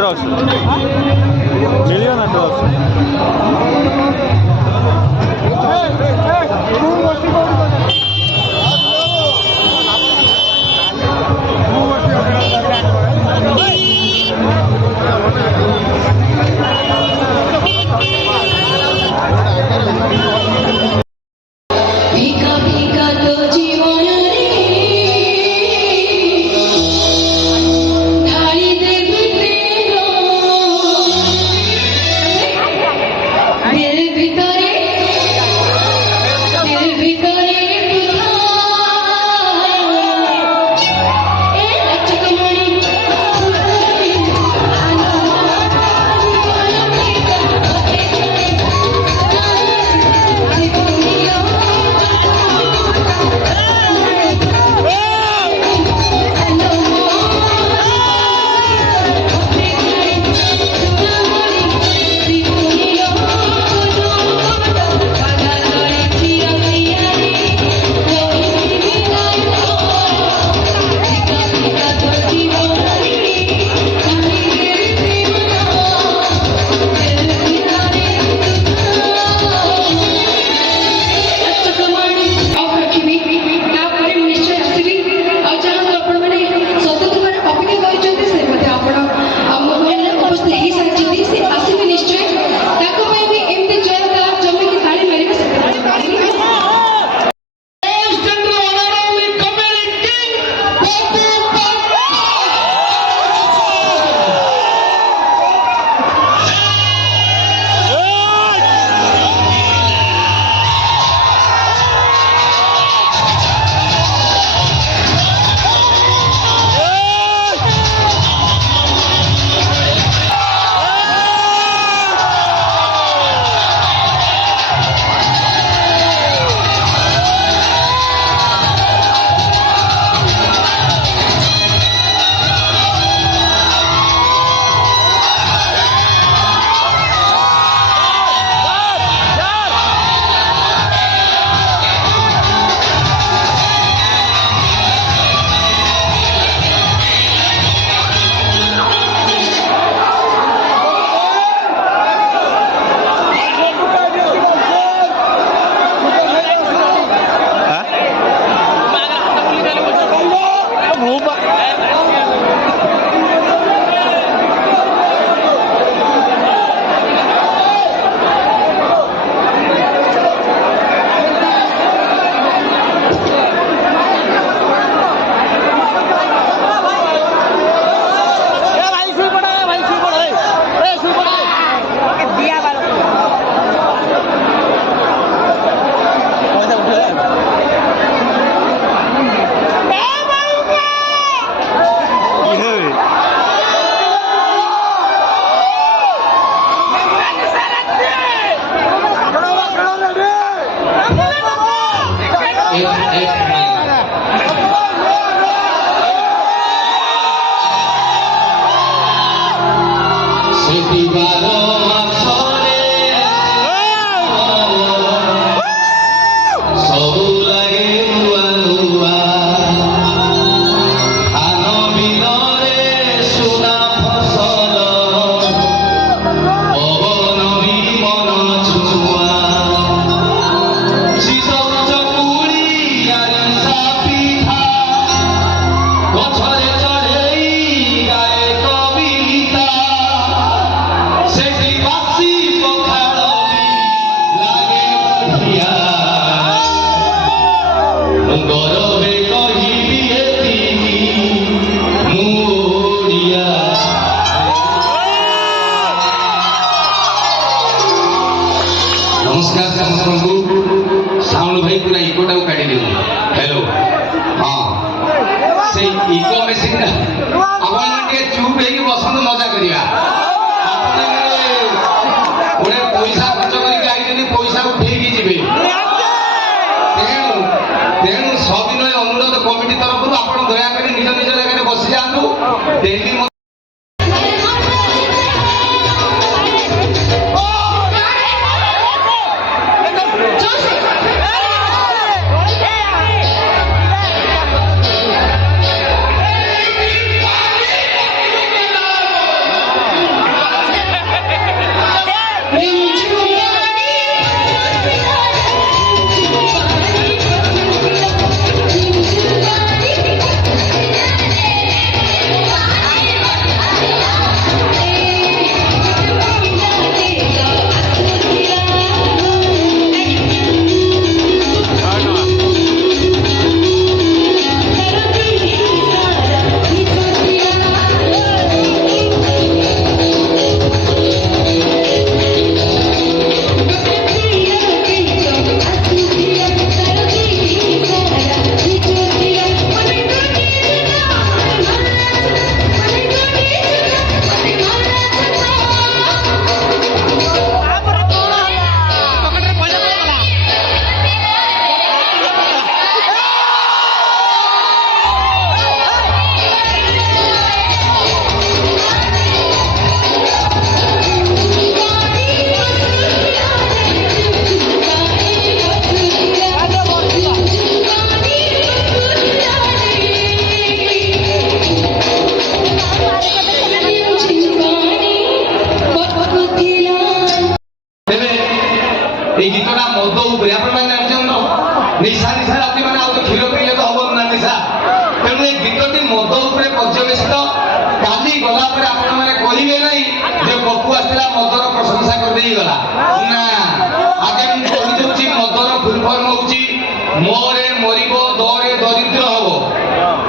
Drops million drops committee तरफ आप दयाकोरी निज निज जगह बसी जातु। এই গীতটা মদ উপরে আপনারা জানেন তো নিশা নিশা রাতি মানে আর তো ক্ষীর পিলে তো হব না নিশা তেমন এই গীতটি মদ উপরে পর্যবেসিত কালি গলা পরে আপনার মানে কহিবে নাই যে পপু আসিলা মদর প্রশংসা করে গলা না আগে মু কহি দেউছি মদর ফুল ফর্ম হচ্ছে মোরে মরিব দরে দরিদ্র হব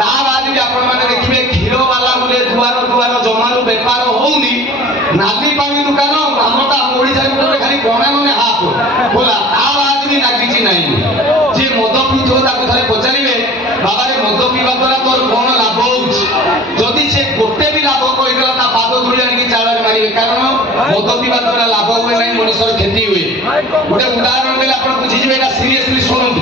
তা বাদে আপনার মানে দেখবে ক্ষীর বালা বলে দুয়ার দুয়ার জমানো বেপার হউনি নালি পানি দোকান আমরা ওড়িশার ভিতরে খালি বনা মানে হাফ খোলা তা বাদে ବି ନାଗିଛି ନାହିଁ ଯେ ମଦ ପିଉଥିବ ତାକୁ ଥରେ ପଚାରିବେ ବାବାରେ ମଦ ପିଇବା ଦ୍ୱାରା ତୋର କଣ ଲାଭ ହଉଛି ଯଦି ସେ ଗୋଟେ ବି ଲାଭ କହିଦେଲା ତା ପାଦ ଧୂଳି ଆଣିକି ଚାଳରେ ମାରିବେ କାରଣ ମଦ ପିଇବା ଦ୍ୱାରା ଲାଭ ହୁଏ ନାହିଁ ମଣିଷର କ୍ଷତି ହୁଏ ଗୋଟେ ଉଦାହରଣ ଦେଲେ ଆପଣ ବୁଝିଯିବେ ଏଇଟା ସିରିୟସଲି ଶୁଣନ୍ତୁ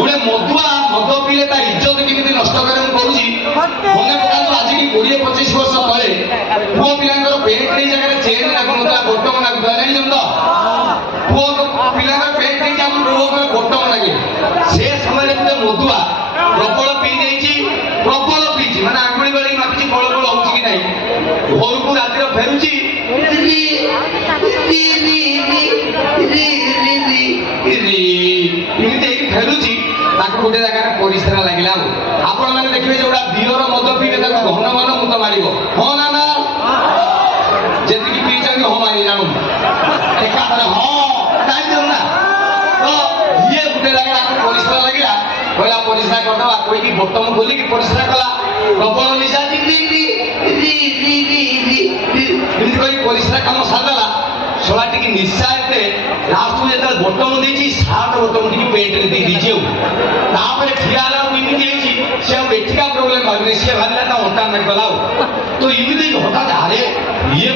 ଗୋଟେ ମଦୁଆ ମଦ ପିଇଲେ ତା ଇଜ୍ଜତ କେମିତି ନଷ୍ଟ କରେ ମୁଁ କହୁଛି ମନେ ପକାନ୍ତୁ ଆଜିକି 20-25 ବର୍ଷ ତଳେ ପୁଅ ପିଲାଙ୍କର ପେଣ୍ଟ ଏଇ ଜାଗାରେ ଚେନ୍ ଲାଗୁନଥିଲା ବଟମ ଲାଗୁଥିଲା ଜାଣିଛନ୍ତି ତ ପୁଅ ପିଲାଙ୍କର ପେଣ୍ଟ ଦେଇକି ଆମ ପୁଅ ବଟମ ଲାଗେ ସେ ସମୟରେ ଗୋଟେ ମଦୁଆ ପ୍ରବଳ ପିଇ ଦେଇଛି ପ୍ରବଳ ପିଇଛି ମାନେ ଆଙ୍ଗୁଳି ଗଳେଇ ମାପିଛି ବଳ ବଳ ହଉଛି କି ନାହିଁ ଘରକୁ ରାତିରେ ଫେରୁଛି ଏମିତି ହେଇକି ଫେରୁଛି ତାକୁ ଗୋଟେ ଜାଗାରେ ପରିସ୍ରା ଲାଗିଲା ଆଉ ଆପଣ ମାନେ ଦେଖିବେ ଯୋଉଟା ବିଅର ମଦ ପିଇବେ ତାକୁ ଘନ ଘନ ମୁତ ମାରିବ ହଁ ନା ନା ଯେତିକି ପିଇଛନ୍ତି ହଁ ମାରି ଜାଣୁ ଏକାଥରେ ହଁ ଜାଣିଛ ନା ତ ଇଏ ଗୋଟେ ଜାଗାରେ ଆକୁ ପରିସ୍ରା ଲାଗିଲା କହିଲା ପରିସ୍ରା କରିଦେବା କହିକି ବୋଟମ ଖୋଲିକି ପରିସ୍ରା କଲା ପ୍ରବଳ ନିଶା ଏମିତି କହି ପରିସ୍ରା କାମ ସାରିଦେଲା ଶଳା ଟିକେ ନିଶା ଏତେ ଲାଷ୍ଟକୁ ଯେତେବେଳେ ବୋଟମ ଦେଇଛି ସାର୍ଟ ବୋଟମ ଟିକେ ପେଣ୍ଟରେ ଦେଇ ଦେଇଛି ଆଉ ତାପରେ ଠିଆ ହେଲା ଏମିତି ହେଇଛି ସେ ଆଉ ଏଠିକା ପ୍ରୋବ୍ଲେମ ଭାବିନି ସିଏ ଭାବିଲା ତା ଅଣ୍ଟା ନାଗିଗଲା ଆଉ ତ ଏମିତି ହଠାତ୍ ଆରେ ଇଏ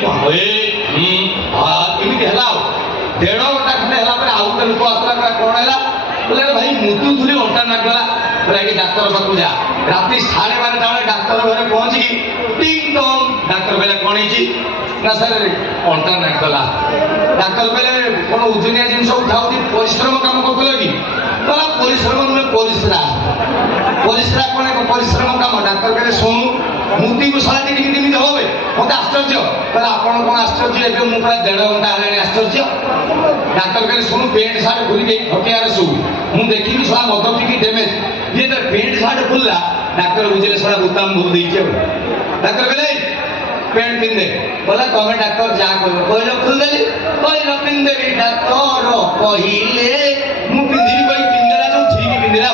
ଏମିତି ହେଲା ଆଉ 1.5 ଘଣ୍ଟା ଖଣ୍ଡେ ହେଲା ପରେ ଆଉ ଗୋଟେ ଲୋକ ଆସିଲା କଣ ହେଲା बोले भाई मुतु धुली अंटा नागला बोले कि डाक्टर पाखु जा राति 12:30 ବେଳେ डाक्टर घरे पहुंची टिंग टोंग डाक्टर बोले कोन हिची ना सर अंटा नागला डाक्टर बोले कोन उजनिया जिंस उठाउती परिश्रम काम करतलो कि तला परिश्रम नुहे परिश्रा परिश्रा कोन परिश्रम काम डाक्टर बोले सुनु मुक्ति को साला टिक टिक टिक होबे मते आश्चर्य बोले आपण कोन आश्चर्य एबे मु पूरा 1.5 घंटा आले आश्चर्य डाक्टर बोले सुनु पेंट सारे खुली के हटियार सु मु देखी साला मद पिकी डैमेज ये तो पेंट सारे खुलला डाक्टर बुझले साला बुताम भूल देइके डाक्टर बोले पेंट पिन दे बोला तमे डाक्टर जा कहलो खुल देली कहलो पिन देली डाक्टर कहिले मु पिंदी कोई पिंदेला जो ठीक पिंदेला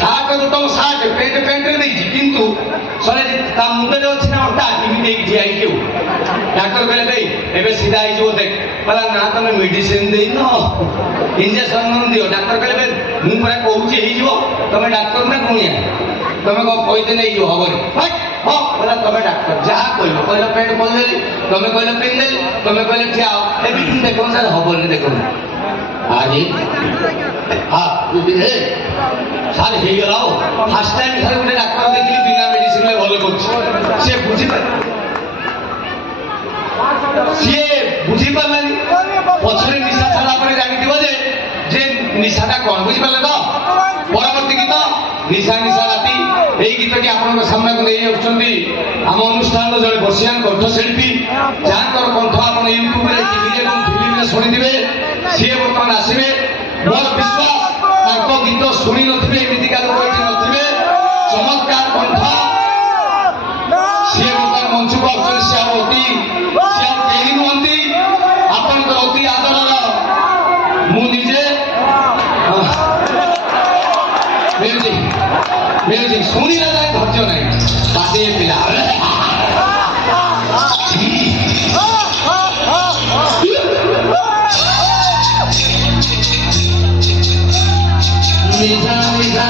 साट तो साट पेंट पेंट रे देइछि किंतु सरे ता मुंडे जो छिना ओटा किमि देइ जियाई केउ डाक्टर कहले देई एबे सीधा आई जो देख बोला ना तमे मेडिसिन देई न इंजेक्शन न दियो डाक्टर कहले मु परा कहूछि हेइ जो तमे डाक्टर ना कोनिया तमे को कहते नै जो हबरे हो बोला तमे डाक्टर जा कहलो कहलो पेट बोल देली तमे कहलो पिन देली तमे कहले ठिया ए देखो सर हबरे देखो आजी हां हे सारे हे गलाओ फर्स्ट टाइम सारे गुटे डाक्टर देखली बिना मेडिसिन ले भलो करछ से बुझी ସିଏ ବୁଝି ପାରିଲାନି ପଛରେ ନିଶା ଛାଡା ପରେ ଜାଣିଥିବ ଯେ ନିଶାଟା କଣ ବୁଝିପାରିଲେ ତ ପରବର୍ତ୍ତୀ ଗୀତ ନିଶା ନିଶା ରାତି ଏଇ ଗୀତଟି ଆପଣଙ୍କ ସାମ୍ନାକୁ ନେଇ ଆସୁଛନ୍ତି ଆମ ଅନୁଷ୍ଠାନର ଜଣେ ବର୍ଷିୟାନ କଣ୍ଠଶିଳ୍ପୀ ଯାହାଙ୍କର କଣ୍ଠ ଆପଣ ୟୁଟ୍ୟୁବରେ ଟିଭିରେ ଏବଂ ଫିଲ୍ମରେ ଶୁଣିଥିବେ ସିଏ ବର୍ତ୍ତମାନ ଆସିବେ ମୋର ବିଶ୍ୱାସ ତାଙ୍କ ଗୀତ ଶୁଣି ନଥିବେ ଏମିତିକା ଲୋକ ଏଠି ନଥିବେ ଚମତ୍କାର କଣ୍ଠ ସିଏ ବର୍ତ୍ତମାନ ମଞ୍ଚକୁ ଆସୁଛନ୍ତି ସେ ଆଉ ଅତି କେହି ନୁହନ୍ତି ଆପଣଙ୍କର ଅତି ଆଦରର ମୁଁ ନିଜେ ମ୍ୟୁଜିକ୍ ଶୁଣିଲା ଯାଏ ଧୈର୍ଯ୍ୟ ନାହିଁ ପାଟି ପିଲା ନିଶା ନିଶା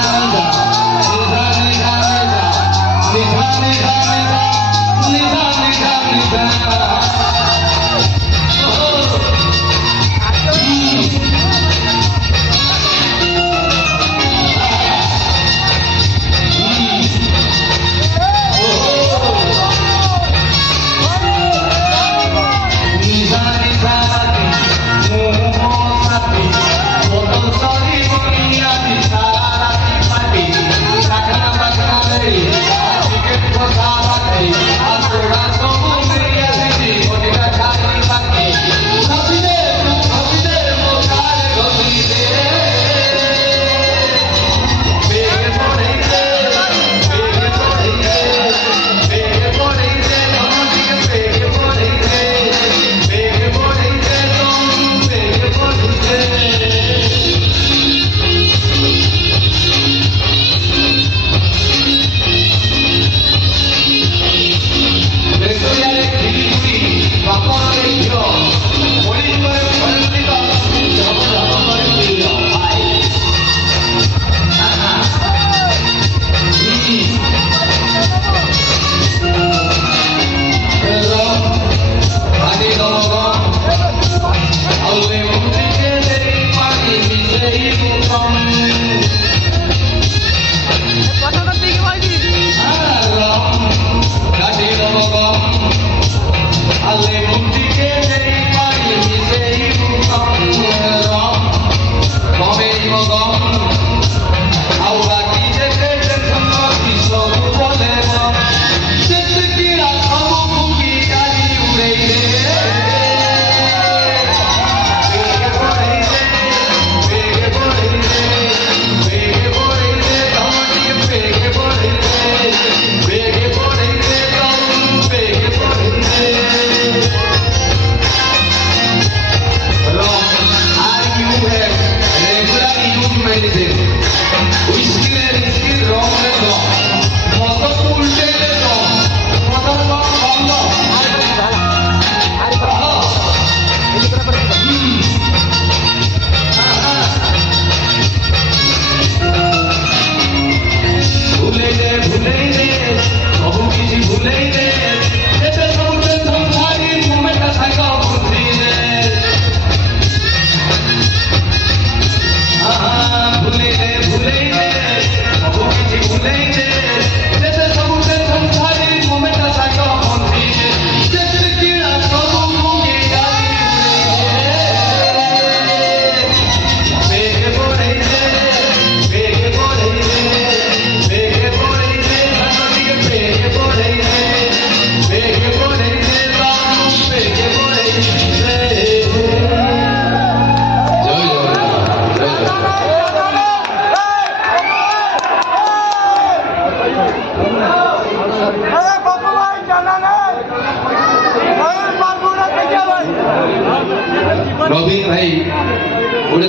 Oh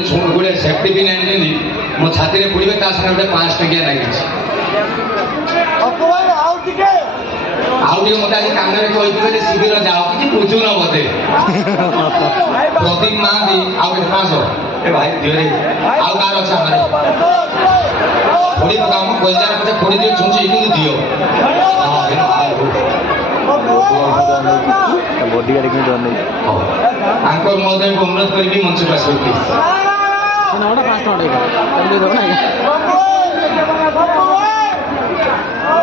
ଗୋଟେ ସେଫ୍ଟି ପିନ୍ ଆଣିଛନ୍ତି ମୋ ଛାତିରେ ପୁଡ଼ିବେ ତା ସାଙ୍ଗେ ଗୋଟେ 5 ଟଙ୍କିଆ ଲାଗିଛି ଆଉ ଟିକେ ମତେ ଆଜି କାନରେ କହିଥିବେ ଯେ ଶିବିର ଯାଅ କିଛି ବୁଝୁନ ବୋଧେ ପ୍ରଦୀପ ମହାନ୍ତି ଆଉ କେତେ 500 ଏ ଭାଇ ଦିଅରେ ଆଉ କାହାର ଅଛି ଆମର ପୋଡ଼ି ପକାମ ପଇସାର ପଛେ ପୋଡ଼ି ଦିଅ ଛୁଞ୍ଚି କିନ୍ତୁ ଦିଅ ବଡି ଗାଡ଼ି କିନ୍ତୁ ନେଇ ଆଙ୍କର ମହୋଦୟଙ୍କୁ ଅନୁରୋଧ କରିବି ମଞ୍ଚକୁ ଆସିବାକୁ ଗୋଟେ 5 ଟଙ୍କା ଦେବ ନା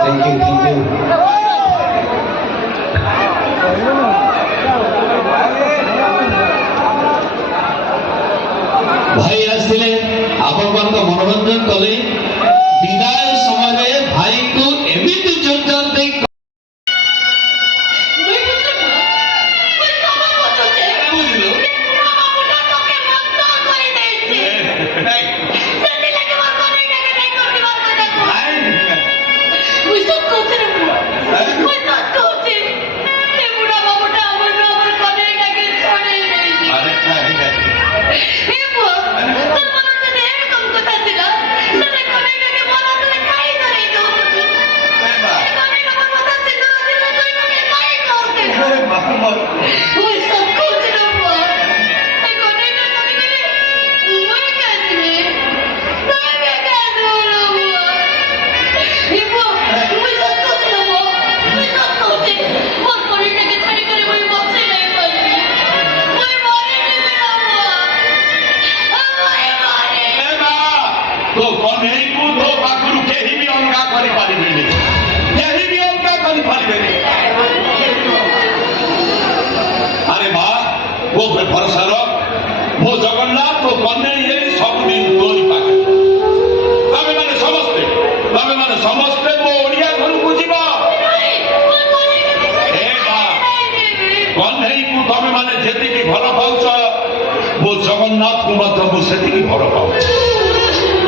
ଥ୍ୟାଙ୍କ ୟୁ ଭାଇ ଆସିଥିଲେ ଆପଣମାନଙ୍କ ମନୋରଞ୍ଜନ କଲେ ବିଦାୟ ସମୟରେ ଭାଇକୁ ଏମିତି ଜୋରଦାର ଦେଇ तो कन्हैया तो पाखु केही भी अलगा करि पारिबेनी केही भी अलगा करि पारिबेनी अरे बा वो भरोसा रख वो जगन्नाथ तो कन्हैया सब दिन तोरी पाखे तमे माने समस्ते वो ओडिया घर को जीवा ए बा कन्हैया को तमे माने जेति की भलो पाउछ वो जगन्नाथ को मत को सेति की भलो पाउछ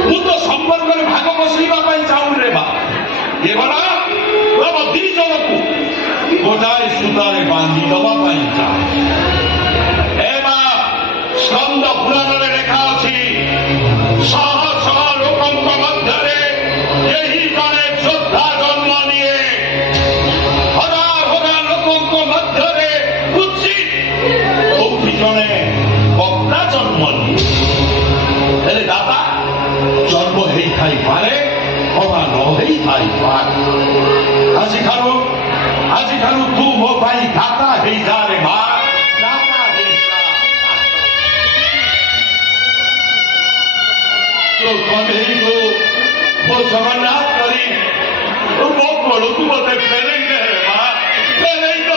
ମୁଁ ତ ସମ୍ପର୍କରେ ଭାଗ ବସେଇବା ପାଇଁ ଚାହୁଁ ରେ ବା କେବଳ ତମ ଦି ଜଣକୁ ଗୋଟାଏ ସୂତାରେ ବାନ୍ଧି ଦେବା ପାଇଁ ଚାହୁଁ ଏ ମା ସ୍କନ୍ଦ ପୁରାଣରେ ଲେଖା ଅଛି ଶହ ଶହ ଲୋକଙ୍କ ମଧ୍ୟରେ ଏହି ଜଣେ ଯୋଦ୍ଧା ଜନ୍ମ ନିଏ ହଜାର ଲୋକଙ୍କ ମଧ୍ୟରେ କୋଉଠି ଜଣେ ବକ୍ତା ଜନ୍ମ ନିଏ ହେଲେ ଦାଦା জন্ম হেই খাই পারে অবা ন হেই খাই পারে আজি খালু তু মো ভাই দাতা হেই যা রে মা দাতা হেই যা তো কনেই গো মো জগন্নাথ করি ও মো বড় তু মতে ফেলেই দে রে মা ফেলেই তো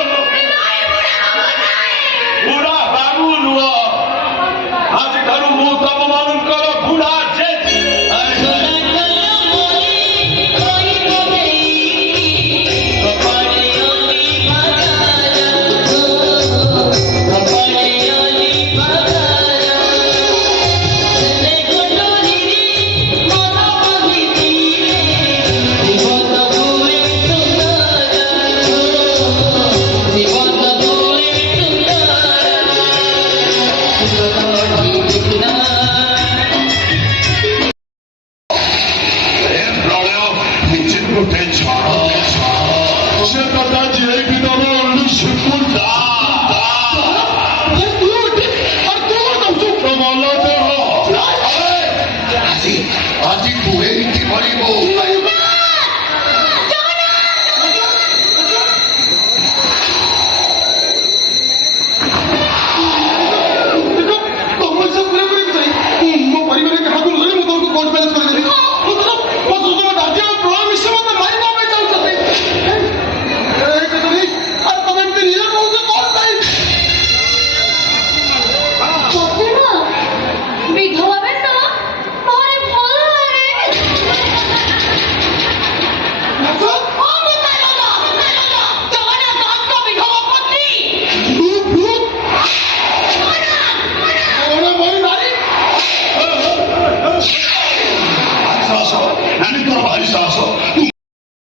বুড়া বাবু নুয়া আজি খালু মো তম ମାନଙ୍କର ବୁଢା আজি তুই কি বলিব